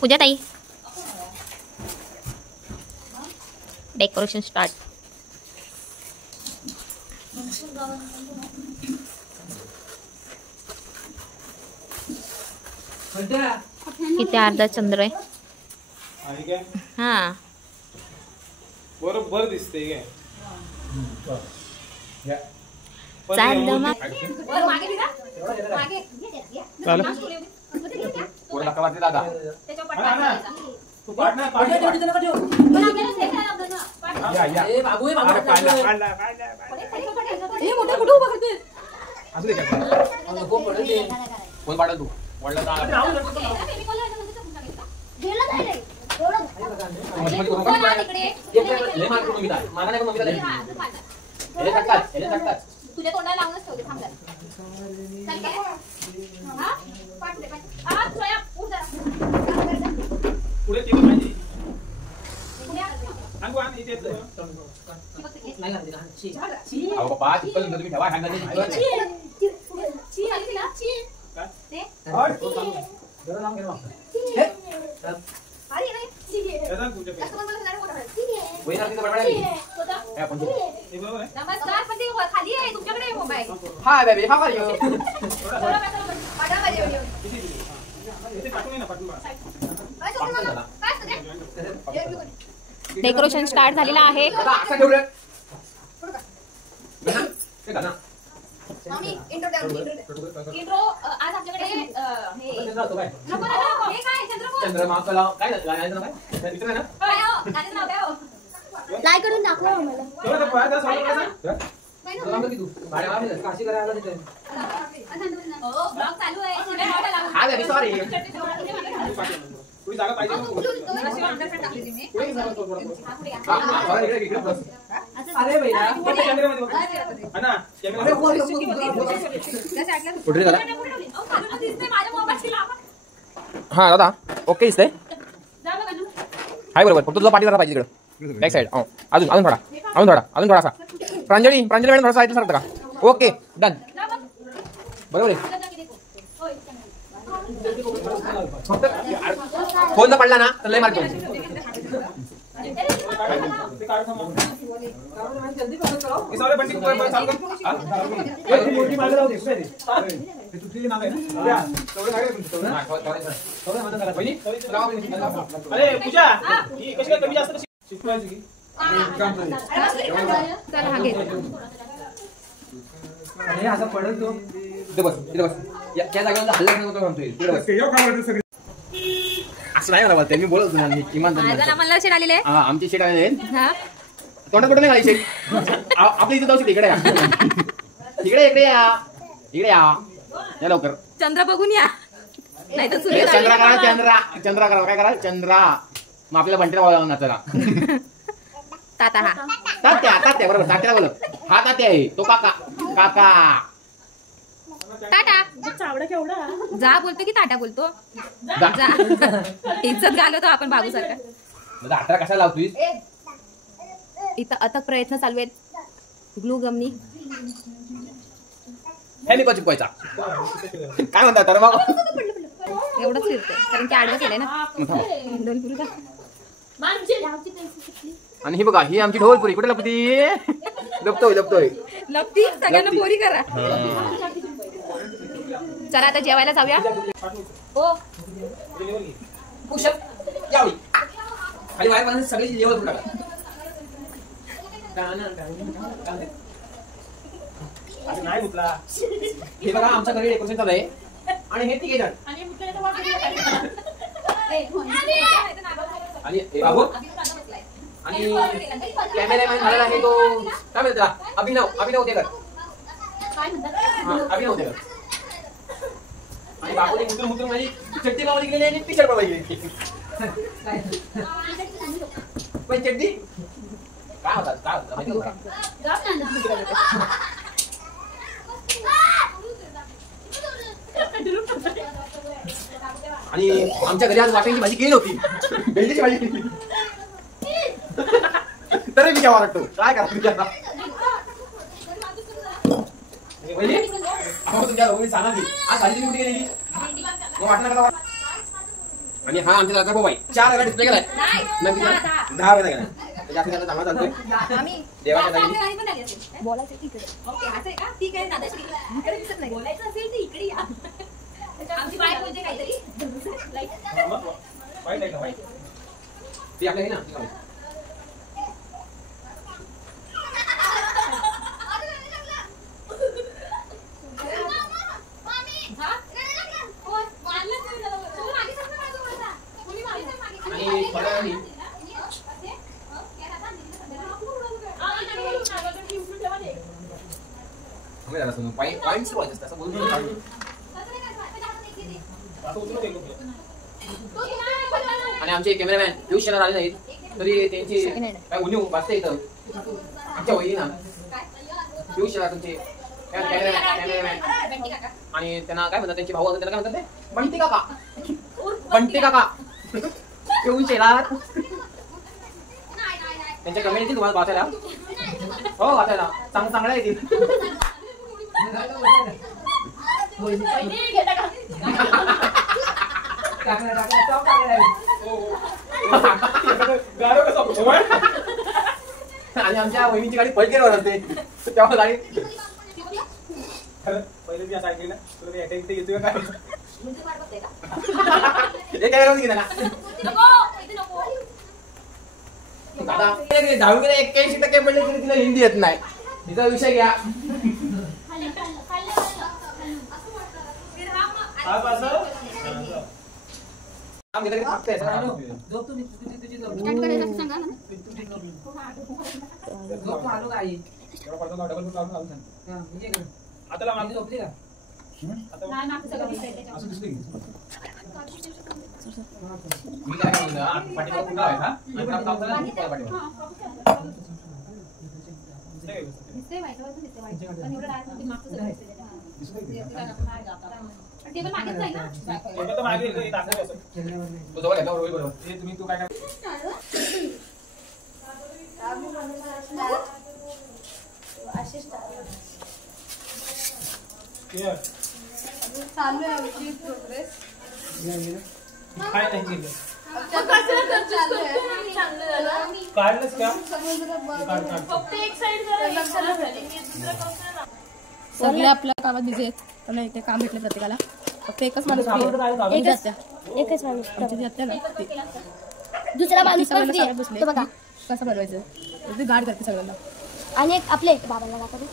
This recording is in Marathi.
पूजा ताई डेकोरेशन स्टार्ट. इथे अर्धा चंद्र आहे. हा बरोबर दिसते चाललं मग. कोण पाडल तू तुझ्या तोंडाला लावूनच ठेवते. थांबला पुढे केलं पाहिजे. तुम्ही ठेवा खाली आहे तुमच्याकडे mobile. Hi baby how are you. Decoration start झालेला आहे. इंट्रो आज आमच्याकडे लाईक करून दाखवा आम्हाला. चालू आहे. हा दादा ओके दिसतंय. हाय बरोबर. फक्त तुला पाठी जरा पाहिजे तिकडं बॅक साईड. अजून अजून थोडासा. प्रांजली मॅडम थोडासा ऐकलं सांगता का? ओके डन बरोबर आहे. फक्त फोन जर पडला ना तर लय मार्क अरे पूजा ही कशी काय कमी जास्त शिकवायची की अरे असं पडल तो. इथे बस या जागेवर हल्ला नको म्हणतोय. असं नाही मला त्यांनी बोलत होतो ना मला शेट आलेले. हा आमची शेट आलेले तोंडात कुठे नाही घालायची. आपल्या इथे जाऊ शकते. इकडे या इकडे या लवकर. चंद्र बघून या. नाही तर चंद्रा करा काय करा चंद्रा. मग आपल्याला बंटेला नाचायला ताता. हा तात्या बरोबर. तात्याला बोलत. हा तात्या आहे तो काका. टाटा जा बोलतो की टाटा बोलतो. जा इज्जत घालवतो आपण बाबू सारखा. अठरा कशाला लावतोय. इथं अथक प्रयत्न चालू आहेत. ग्लू गमनी ह्यानी पण चिपकायचा काय म्हणतात तर मग एवढंच फिरते कारण की आडवं केलंय ना. आणि ही बघा ही आमची ढोलपुरी. कुठे लपती लपतोय लपती. सगळ्यांना पोरी करा. चला आता जेवायला जाऊया. हो पुशअप यावी खाली बाहेर पासून सगळी लेवल तुला. नाही मुतला. हे बघा आमच्या घरी डेकोरेशन चालू आहे आणि हे तिघे जण आणि बाबू आणि कॅमेरामॅन झालेला आहे तो काय म्हणतात अभिनव तेकर. अभिनव तेकर आणि बाबू मुतून माझी चड्डी लावली गेली आणि टी शर्ट लावली गेली. पण चड्डी काय होतात माहिती होतं. आणि आमच्या घरी आज वाटाण्याची भाजी केली नव्हती. भेंडीची भाजी केली तरी मी जेव्हा वाटतो काय करा तुझ्या तुमच्या सांगा की आज भाजी कुठे गेलेली वाटणार का. आणि हा आमच्या दादाचा भाऊ आहे. 4 वेळा डिस्प्ले केलाय. नक्की 10 वेळा केलाय. त्याच्या चांगला चालतोय. देवाच्या दारी बोलायचं की इकडे. ओके असं आहे का? ठीक आहे दादाची इकडे दिसत नाही. बोलायचं असेल तर इकडे या. आमची बाय बोलते काहीतरी वाईट आहे का वाईट? ती आपल्या आहे ना. आणि थोड्या वेळाने पॉईंट सुरू व्हायचं असं बोलून असं उचलून दे. आणि आमचे कॅमेरामॅन पियुष शेलार आले नाहीत तरी त्यांची काय उणीव वाचते इथं आमच्या वहिनीना पियुष शेलार तुमचे कॅमेरामॅन आणि त्यांना काय म्हणतात त्यांचे भाऊ असतात त्यांना काय म्हणतात ते बंटी काका पियुष शेलार त्यांच्या कमेंट येतील तुम्हाला वाचायला हो वाचायला चांगल्या येतील आणि आमच्या वहिनीची गाडी पलकेवर असते तेव्हा गाडी पहिले मी असं ऐकलं ना तुला मी अटॅक इथे येतोय काय हे काय होती ना दादा 10वीला 81% पडले तरी तिला हिंदी येत नाही तिचा विषय घ्या आज असं स्टार्ट करायचं असं सांगा ना. आता ला मागं झोपली का? नाही मागचं सगळं दिसतंय त्याच्यावर. असं दिसतंय की? मी काय म्हणलं पाठीमागं कुठं आहे का आणि पाठीमागं दिसतंय का? दिसतंय व्हाईटवर दिसतंय व्हाईट. पण एवढं डार्क मध्ये मागचं सगळं दिसतंय त्याच्यावर. दिसतंय की? पण टेबल मागेच जाईल ना. टेबल तर मागे इथं दाखवलं असं. तो जवळ घेतला बरोबर हे तुम्ही तू काय काय Clear. चालू आहे आमची प्रोग्रेस. काय नाही केलं चालू आहे. काढलंच का? काढ. सगळे आपल्या कामात बिझी आहेत पण इथे काम भेटले प्रत्येकाला फक्त एकच माणूस free आहे. एकच माणूस. आमची जी आत्या ना ती दुसरा माणूस पण सगळ्यांना free आहे. सांगत बसले तो बघा कसं बनवायचं ते गाड करते सगळ्यांना आणि एक आपले बाबांना दाखवते.